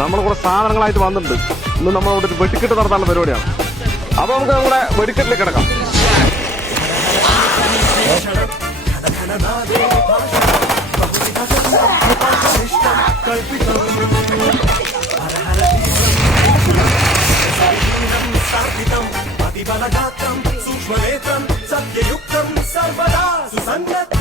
നമ്മൾ കൂടെ സാധനങ്ങളായിട്ട് വന്നിട്ടുണ്ട്. ഇന്ന് നമ്മളോട് ഒരു വെടിക്കെട്ട് നടത്താനുള്ള പരിപാടിയാണ്. അപ്പൊ നമുക്ക് നമ്മുടെ വെടിക്കെട്ടിലേക്ക് കിടക്കാം. सूक्ष्मनेत्रं सत्ययुक्तं सर्वदा सुसंगत